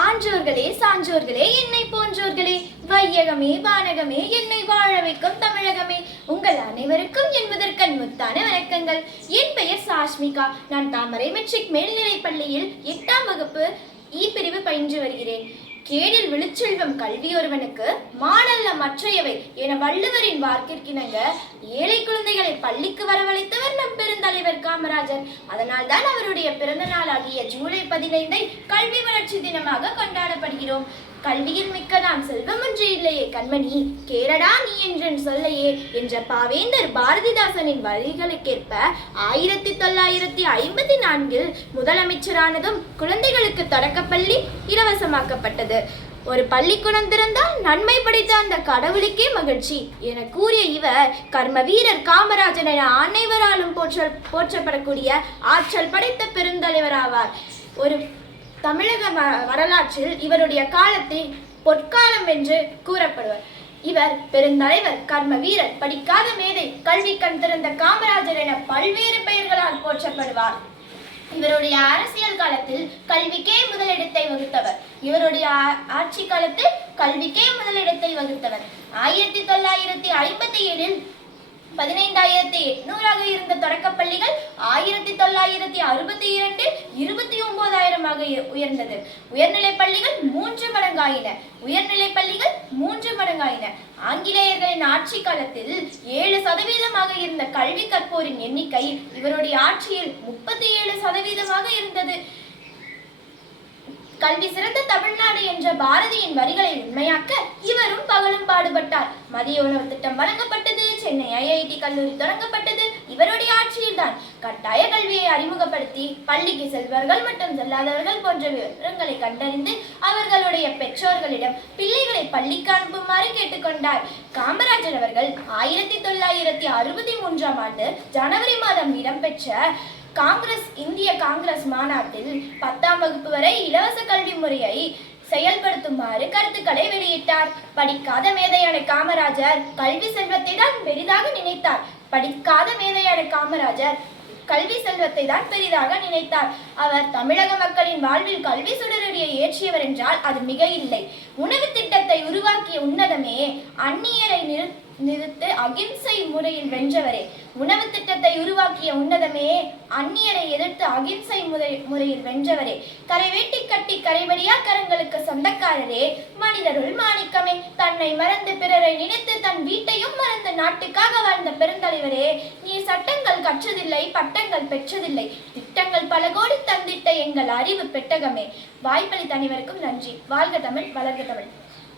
ஆன்றோர்களே சான்றோர்களே என்னை போன்றோர்களே வையகமே வானகமே என்னை வாழ வைக்கும் தமிழகமே. உங்கள் அனைவருக்கும் என்பதற்கு முத்தான வணக்கங்கள். என் பெயர் சாஷ்மிகா. நான் தாமரை மெட்ரிக் மேல்நிலைப் பள்ளியில் எட்டாம் வகுப்பு இ பிரிவு பயின்று வருகிறேன். கேடில் விழுச்செல்வம் கல்வி ஒருவனுக்கு மாடல்ல மற்றையவை என வள்ளுவரின் வார்க்கிற்கிணங்க ஏழை குழந்தைகளை பள்ளிக்கு வரவழைத்தவர் தலைவர் காமராஜர். அதனால் தான் அவருடைய பிறந்த நாளாகிய ஜூலை பதினைந்தை கல்வி வளர்ச்சி தினமாக கொண்டாடப்படுகிறோம். கல்வியில் மிக்கதாம் செல்வம் ஒன்று இல்லையே கண்மணி. கேரடா நீ என்றன் சொல்லையே என்ற பாவேந்தர் பாரதிதாசனின் வரிகளுக்கேற்ப ஆயிரத்தி தொள்ளாயிரத்தி ஐம்பத்தி நான்கில் முதலமைச்சரானதும் குழந்தைகளுக்கு தொடக்கப்பள்ளி இலவசமாக்கப்பட்டது. ஒரு பள்ளிக்கூடம் திறந்தால் நன்மை படைத்த அந்த கடவுளுக்கே மகிழ்ச்சி என கூறிய இவர் கர்ம வீரர் காமராஜர் என அனைவராலும் போற்ற போற்றப்படக்கூடிய ஆற்றல் படைத்த பெருந்தலைவர் ஆவார் ஒரு தமிழக வரலாற்றில் இவருடைய காலத்தில் பொற்காலம் என்று கூறப்படுவார். இவர் பெருந்தலைவர் கர்ம வீரர் படிக்காத மேதை கல்வி கண் திறந்த காமராஜர் என பல்வேறு பெயர்களால் போற்றப்படுவார். இவருடைய அரசியல் காலத்தில் கல்விக்கே முதலிடத்தை வகுத்தவர். இவருடைய ஆ- ஆட்சி காலத்தில் கல்விக்கே முதலிடத்தை வகுத்தவர். ஆயிரத்தி தொள்ளாயிரத்தி ஐம்பத்தி ஏழில் பதினைந்தாயிரத்தி எட்நூறாக இருந்த தொடக்கப்பள்ளிகள் ஆயிரத்தி தொள்ளாயிரத்தி அறுபத்தி இரண்டில் இருபத்தி ஒன்பதாயிரமாக உயர்ந்தது. உயர்நிலைப் பள்ளிகள் மூன்று மடங்காயின. உயர்நிலைப் பள்ளிகள் மூன்று மடங்காயின. ஆங்கிலேயர்களின் ஆட்சி காலத்தில் ஏழு சதவீதமாக இருந்த கல்வி கற்போரின் எண்ணிக்கை இவருடைய ஆட்சியில் முப்பத்தி ஏழு சதவீதமாக இருந்தது. கல்வி சிறந்த தமிழ்நாடு என்ற பாரதியின் வரிகளை உண்மையாக்க இவரும் பகலும் பாடுபட்டார். மதிய உணவு திட்டம் வழங்கப்பட்டது சென்னை ஐஐடி கல்லூரி தொடங்கப்பட்டது. இவருடைய ஆட்சியில்தான் கட்டாய கல்வியை அறிமுகப்படுத்தி பள்ளிக்கு செல்வர்கள் மற்றும் செல்லாதவர்கள் போன்ற விவரங்களை கண்டறிந்து அவர்களுடைய பெற்றோர்களிடம் பிள்ளைகளை பள்ளிக்கு அனுப்புமாறு கேட்டுக்கொண்டார். காமராஜர் அவர்கள் ஆயிரத்தி தொள்ளாயிரத்தி அறுபத்தி மூன்றாம் ஆண்டு ஜனவரி மாதம் இடம்பெற்ற காங்கிரஸ் இந்திய காங்கிரஸ் மாநாட்டில் பத்தாம் வகுப்பு வரை இலவச கல்வி முறையை செயல்படுத்துமாறு கருத்துக்களை வெளியிட்டார். படிக்காத மேதையான காமராஜர் கல்வி செல்வத்தை தான் பெரிதாக நினைத்தார். படிக்காத மேதையான காமராஜர் கல்வி செல்வத்தை தான் பெரிதாக நினைத்தார். அவர் தமிழக மக்களின் வாழ்வில் கல்வி சுடரடியை ஏற்றியவர் என்றால் அது மிக இல்லை. உணவு திட்டத்தை உருவாக்கிய உன்னதமே அந்நியரை நிறு நிறுத்து அகிம்சை முறையில் வென்றவரே. உணவு திட்டத்தை உருவாக்கிய உன்னதமே அந்நியரை எதிர்த்து அகிம்சை முறை முறையில் வென்றவரே. கரை வேட்டி கட்டி கரைபடியா கரங்களுக்கு சொந்த சொந்தக்காரரே மனிதருள் மாணிக்கமே. தன்னை மறந்து பிறரை நினைத்து தன் வீட்டையும் மறந்து நாட்டுக்காக வாழ்ந்த பெருந்தலைவரே நீ சட்டங்கள் கற்றதில்லை பட்டங்கள் பெற்றதில்லை. திட்டங்கள் பல கோடி தந்திட்ட எங்கள் அறிவு பெட்டகமே. வாய்ப்பளி தனிவருக்கும் நன்றி. வாழ்க தமிழ் வளர்க தமிழ்.